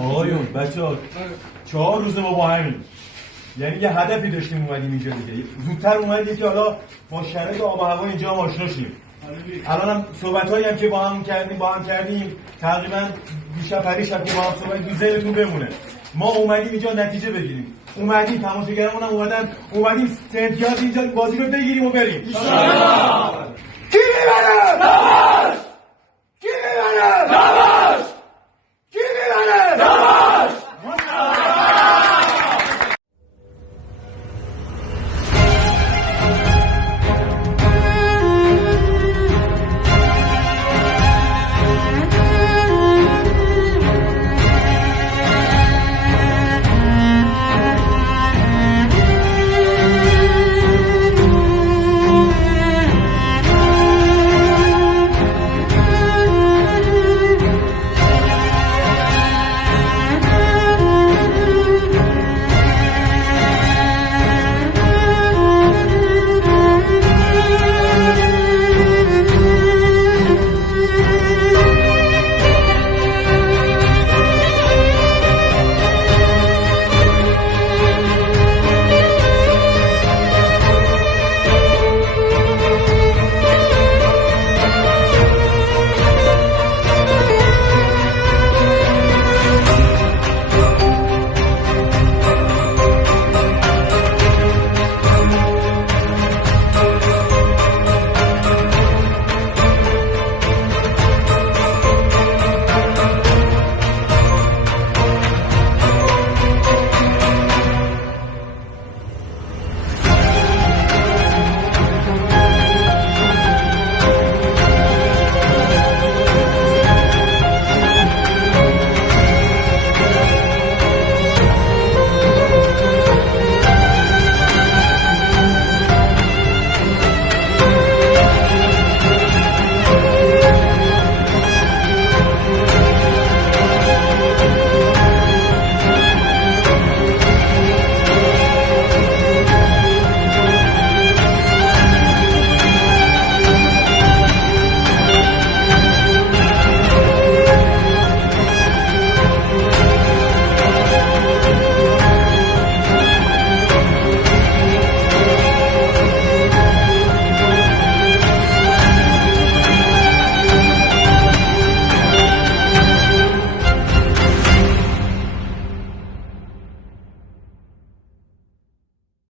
آقایون بچه‌ها 4 روز ما با همین، یعنی یه هدفی داشتیم اومدیم اینجا دیگه. زودتر اومدیم که حالا با شرایط آب و هوا اینجا هم آشنا شیم. الانم صحبتایی هم که با هم کردیم تقریبا دیشب پریشب که با هم صحبت تو ذهنتون بمونه. ما اومدیم اینجا نتیجه بگیریم، اومدیم تماشاگرمون هم اومدیم امتیاز اینجا بازی رو بگیریم و بریم. کی میبره؟ کی میبره؟